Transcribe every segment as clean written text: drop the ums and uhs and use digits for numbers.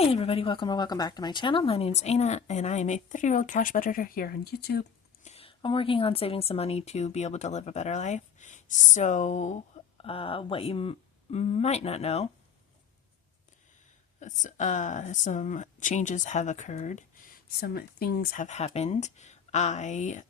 Hey everybody, welcome or welcome back to my channel. My name's Aina and I am a 30-year-old cash budgeter here on YouTube. I'm working on saving some money to be able to live a better life. So, what you might not know, some changes have occurred. Some things have happened. I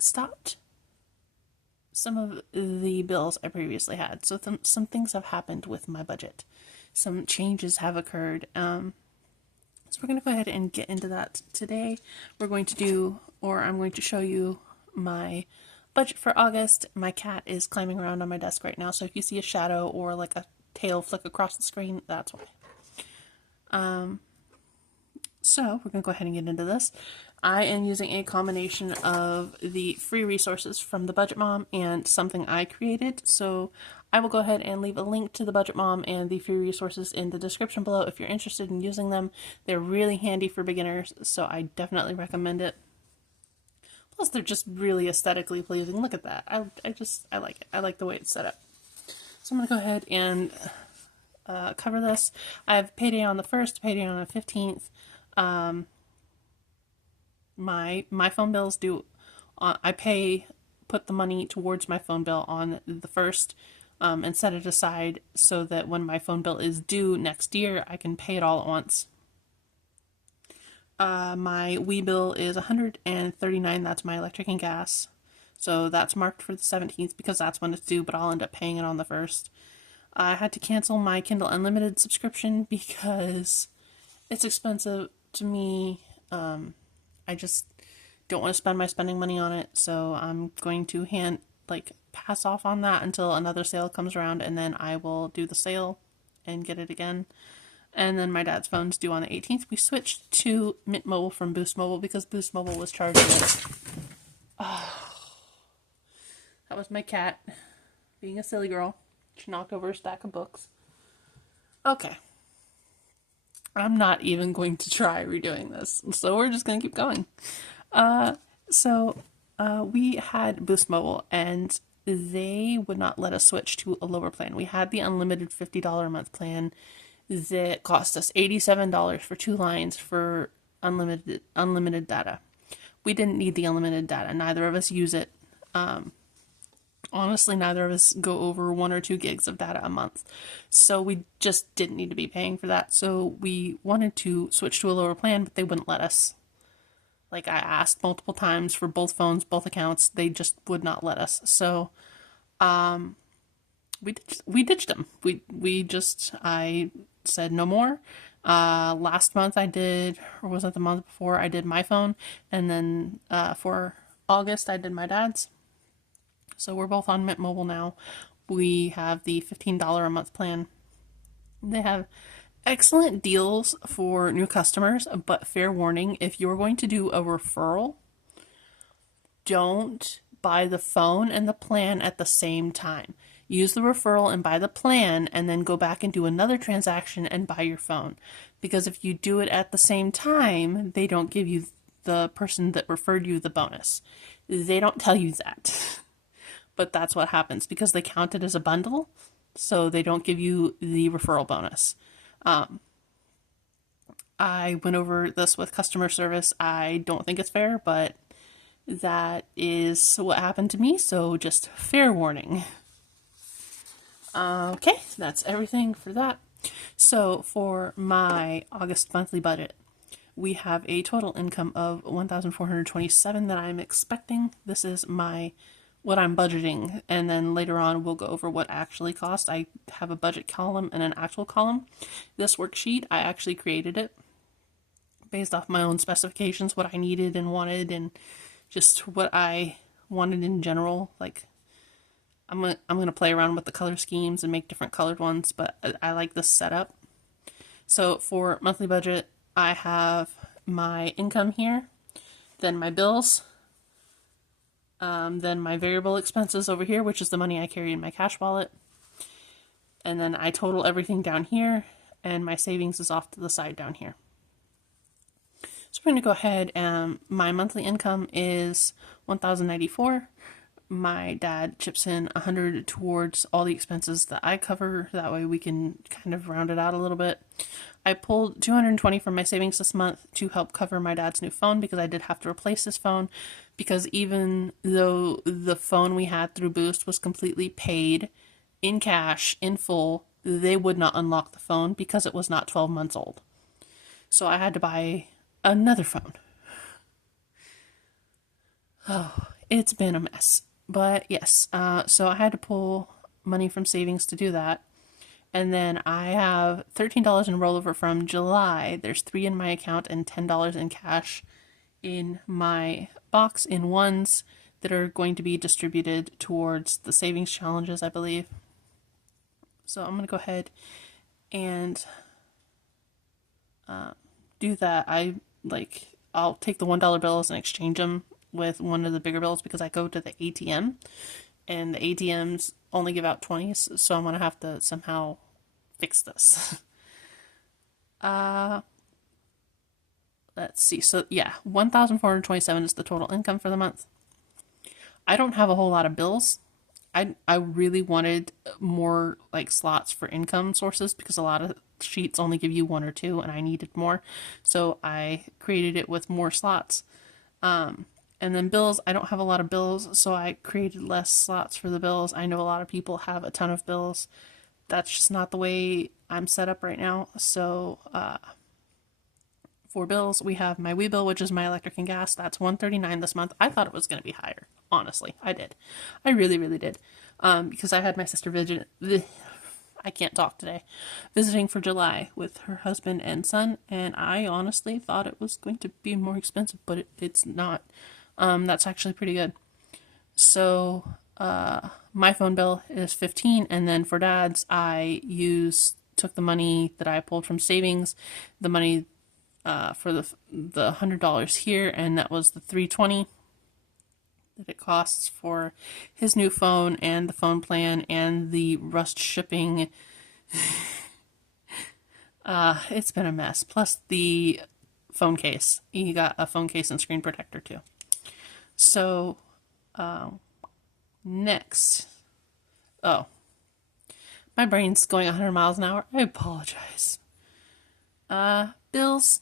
stopped some of the bills I previously had. So some things have happened with my budget. Some changes have occurred. So we're going to go ahead and get into that today. I'm going to show you my budget for August. My cat is climbing around on my desk right now, so if you see a shadow or like a tail flick across the screen, that's why. So we're going to go ahead and get into this. I am using a combination of the free resources from the Budget Mom and something I created. So I will go ahead and leave a link to the Budget Mom and the free resources in the description below if you're interested in using them. They're really handy for beginners, so I definitely recommend it. Plus, they're just really aesthetically pleasing. Look at that. I like it. I like the way it's set up. So I'm going to go ahead and cover this. I have payday on the 1st, payday on the 15th. My phone bills due. Put the money towards my phone bill on the 1st and set it aside so that when my phone bill is due next year, I can pay it all at once. My Wii bill is $139. That's my electric and gas. So that's marked for the 17th because that's when it's due, but I'll end up paying it on the 1st. I had to cancel my Kindle Unlimited subscription because it's expensive to me. I just don't want to spend my spending money on it, so I'm going to pass off on that until another sale comes around, and then I will do the sale and get it again. And then my dad's phone's due on the 18th. We switched to Mint Mobile from Boost Mobile because Boost Mobile was charging it. Oh, that was my cat being a silly girl. She knocked over a stack of books. Okay. I'm not even going to try redoing this, so we're just going to keep going. We had Boost Mobile, and they would not let us switch to a lower plan. We had the unlimited $50 a month plan that cost us $87 for 2 lines for unlimited data. We didn't need the unlimited data. Neither of us use it. Honestly, neither of us go over 1 or 2 gigs of data a month. So we just didn't need to be paying for that. So we wanted to switch to a lower plan, but they wouldn't let us. Like, I asked multiple times for both phones, both accounts. They just would not let us. So we ditched them. I said no more. Last month I did, or was it the month before, I did my phone. And then for August I did my dad's. So we're both on Mint Mobile now. We have the $15 a month plan. They have excellent deals for new customers, but fair warning, if you're going to do a referral, don't buy the phone and the plan at the same time. Use the referral and buy the plan, and then go back and do another transaction and buy your phone. Because if you do it at the same time, they don't give you the person that referred you the bonus. They don't tell you that. But that's what happens because they count it as a bundle, so they don't give you the referral bonus. I went over this with customer service. I don't think it's fair, but that is what happened to me, so just fair warning. Okay, that's everything for that. So for my August monthly budget, we have a total income of $1,427 that I'm expecting. This is what I'm budgeting, and then later on we'll go over what actually cost. I have a budget column and an actual column. This worksheet, I actually created it based off my own specifications, what I needed and wanted, and just what I wanted in general. Like, I'm gonna play around with the color schemes and make different colored ones, but I like this setup. So for monthly budget, I have my income here, then my bills, then my variable expenses over here, which is the money I carry in my cash wallet. And then I total everything down here, and my savings is off to the side down here. So we're going to go ahead, and my monthly income is $1,094. My dad chips in $100 towards all the expenses that I cover. That way we can kind of round it out a little bit. I pulled $220 from my savings this month to help cover my dad's new phone because I did have to replace his phone, because even though the phone we had through Boost was completely paid in cash in full, they would not unlock the phone because it was not 12 months old. So I had to buy another phone. Oh, it's been a mess. But yes, so I had to pull money from savings to do that. And then I have $13 in rollover from July. There's $3 in my account and $10 in cash in my box in ones that are going to be distributed towards the savings challenges, I believe. So I'm going to go ahead and do that. I'll take the $1 bills and exchange them with one of the bigger bills because I go to the ATM and the ATMs only give out 20s, so I'm going to have to somehow fix this. Let's see. So yeah, 1,427 is the total income for the month. I don't have a whole lot of bills. I really wanted more like slots for income sources because a lot of sheets only give you one or two and I needed more. So I created it with more slots. And then bills, I don't have a lot of bills, so I created less slots for the bills. I know a lot of people have a ton of bills. That's just not the way I'm set up right now. So for bills, we have my WE bill, which is my electric and gas. That's $139 this month. I thought it was going to be higher. Honestly, I did. I really, really did. Because I had my sister I can't talk today. Visiting for July with her husband and son, and I honestly thought it was going to be more expensive, but it's not. That's actually pretty good. So, my phone bill is $15, and then for dad's, took the money that I pulled from savings, the money for the $100 here, and that was the $320 that it costs for his new phone and the phone plan and the Rust shipping. It's been a mess. Plus the phone case. He got a phone case and screen protector too. So, next. Oh, my brain's going 100 miles an hour. I apologize. Bills,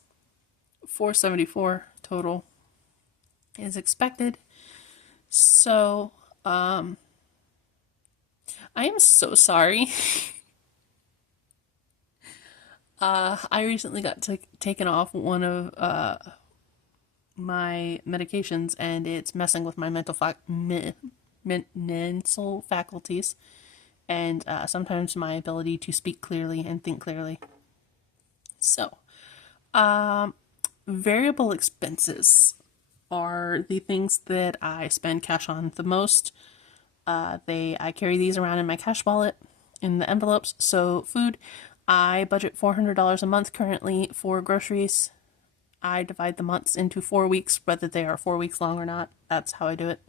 $474 total is expected. So, I am so sorry. I recently got taken off one of my medications, and it's messing with my mental faculties, and sometimes my ability to speak clearly and think clearly. So, variable expenses are the things that I spend cash on the most. I carry these around in my cash wallet in the envelopes. So food, I budget $400 a month currently for groceries. I divide the months into 4 weeks, whether they are 4 weeks long or not. That's how I do it.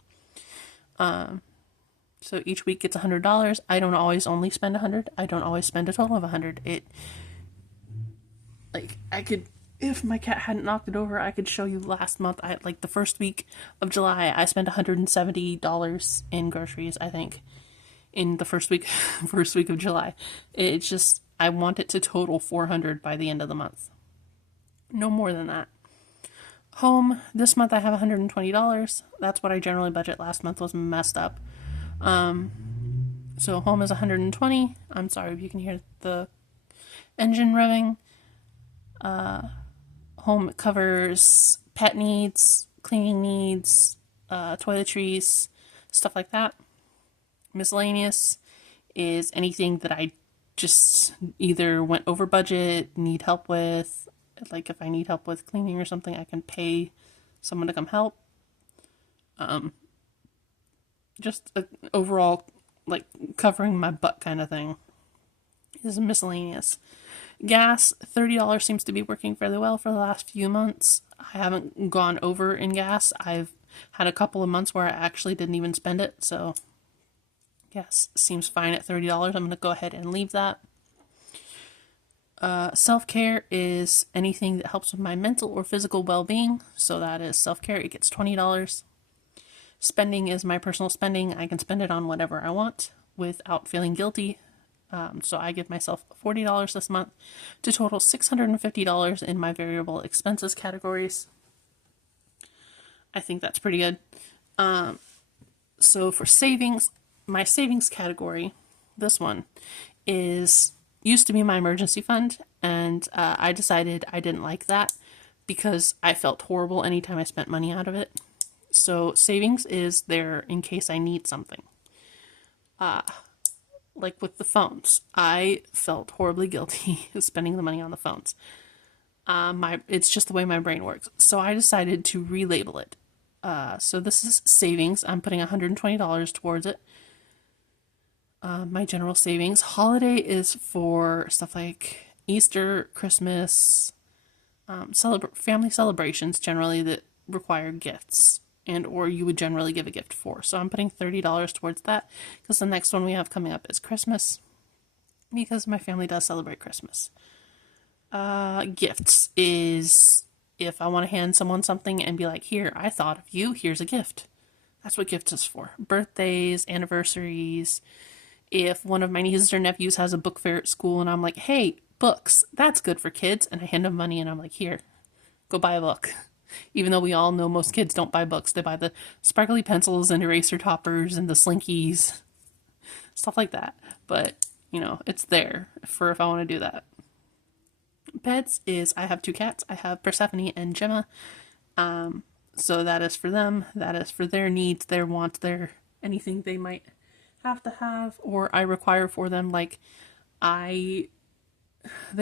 So each week gets $100. I don't always only spend $100. I don't always spend a total of $100. If my cat hadn't knocked it over, I could show you last month. The first week of July, I spent $170 in groceries, I think, in the first week of July. It's just, I want it to total $400 by the end of the month. No more than that. Home, this month I have $120. That's what I generally budget. Last month was messed up. So home is $120. I'm sorry if you can hear the engine revving. Home covers pet needs, cleaning needs, toiletries, stuff like that. Miscellaneous is anything that I just either went over budget, need help with. Like if I need help with cleaning or something, I can pay someone to come help. Just overall, covering my butt kind of thing is miscellaneous. Gas, $30 seems to be working fairly well for the last few months. I haven't gone over in gas. I've had a couple of months where I actually didn't even spend it, so gas seems fine at $30. I'm going to go ahead and leave that. Self-care is anything that helps with my mental or physical well-being, so that is self-care. It gets $20. Spending is my personal spending. I can spend it on whatever I want without feeling guilty So I give myself $40 this month to total $650 in my variable expenses categories. I think that's pretty good. So for savings, my savings category, this one, used to be my emergency fund, and I decided I didn't like that because I felt horrible anytime I spent money out of it. So savings is there in case I need something. Like with the phones, I felt horribly guilty spending the money on the phones. It's just the way my brain works. So I decided to relabel it. So this is savings. I'm putting $120 towards it. My general savings. Holiday is for stuff like Easter, Christmas, family celebrations generally that require gifts and or you would generally give a gift for. So I'm putting $30 towards that because the next one we have coming up is Christmas because my family does celebrate Christmas. Gifts is if I want to hand someone something and be like, here, I thought of you, here's a gift. That's what gifts is for. Birthdays, anniversaries. If one of my nieces or nephews has a book fair at school and I'm like, hey, books, that's good for kids. And I hand them money and I'm like, here, go buy a book. Even though we all know most kids don't buy books. They buy the sparkly pencils and eraser toppers and the slinkies. Stuff like that. But, it's there for if I want to do that. Pets is I have 2 cats. I have Persephone and Gemma. So that is for them. That is for their needs, their wants, their anything they might have to have or I require for them. Like they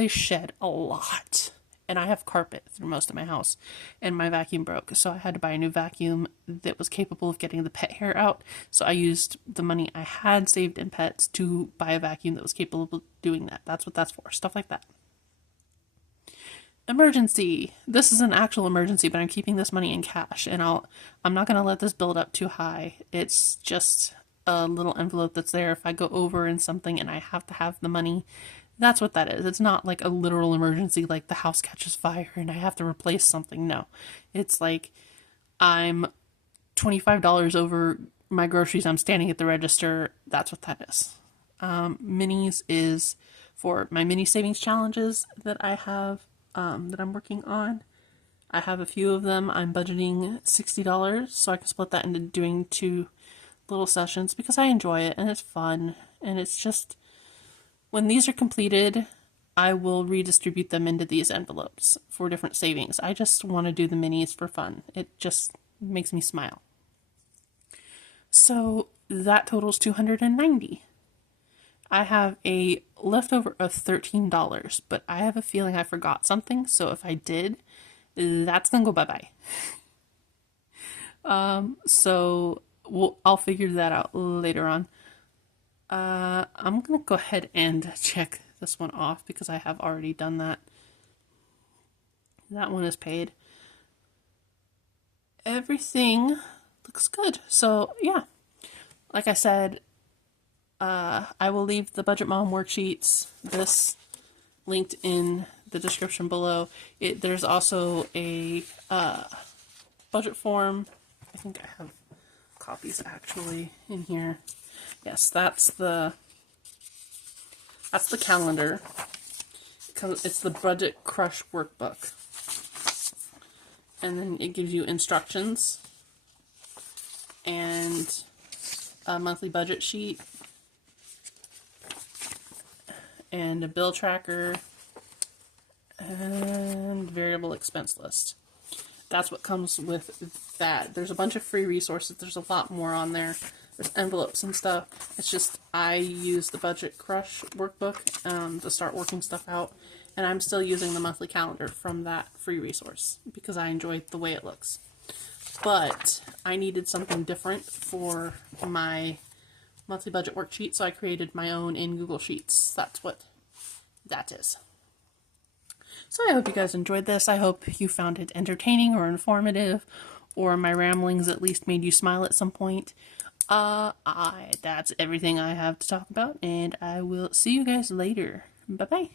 shed a lot. And I have carpet through most of my house. And my vacuum broke. So I had to buy a new vacuum that was capable of getting the pet hair out. So I used the money I had saved in pets to buy a vacuum that was capable of doing that. That's what that's for. Stuff like that. Emergency. This is an actual emergency, but I'm keeping this money in cash. And I'm not going to let this build up too high. It's just a little envelope that's there. If I go over in something and I have to have the money, that's what that is. It's not like a literal emergency like the house catches fire and I have to replace something. No. It's like I'm $25 over my groceries. I'm standing at the register. That's what that is. Minis is for my mini savings challenges that I have that I'm working on. I have a few of them. I'm budgeting $60 so I can split that into doing 2 little sessions because I enjoy it and it's fun and it's just when these are completed, I will redistribute them into these envelopes for different savings. I just want to do the minis for fun. It just makes me smile. So that totals $290. I have a leftover of $13, but I have a feeling I forgot something. So if I did, that's going to go bye-bye. I'll figure that out later on. I'm going to go ahead and check this one off because I have already done that. That one is paid. Everything looks good. So, yeah. Like I said, I will leave the Budget Mom worksheets, this linked in the description below. There's also a budget form. I think I have copies actually in here. Yes, that's the calendar. It's the Budget Crush workbook. And then it gives you instructions and a monthly budget sheet and a bill tracker and variable expense list. That's what comes with that. There's a bunch of free resources. There's a lot more on there. There's envelopes and stuff. It's just I use the Budget Crush workbook to start working stuff out. And I'm still using the monthly calendar from that free resource because I enjoy the way it looks. But I needed something different for my monthly budget worksheet, so I created my own in Google Sheets. That's what that is. So I hope you guys enjoyed this. I hope you found it entertaining or informative, or my ramblings at least made you smile at some point. That's everything I have to talk about, and I will see you guys later. Bye-bye.